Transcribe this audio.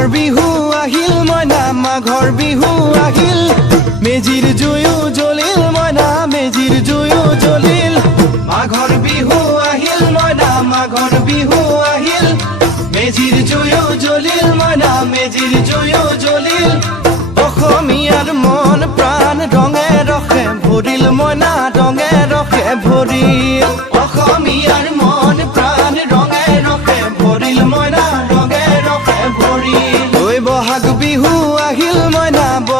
মাঘৰ বিহু আহিল মইনা মাঘৰ বিহু আহিল মেজিৰ জুয়ো জ্বলিল মইনা মেজিৰ জুয়ো জ্বলিল মাঘৰ বিহু আহিল মইনা মাঘৰ বিহু আহিল মেজিৰ জুয়ো জ্বলিল মইনা মেজিৰ জুয়ো জ্বলিল অসমীয়াৰ মন প্ৰাণ ৰঙে ৰসে ভৰিল মইনা ৰঙে ৰসে ভৰিল অসমীয়াৰ মন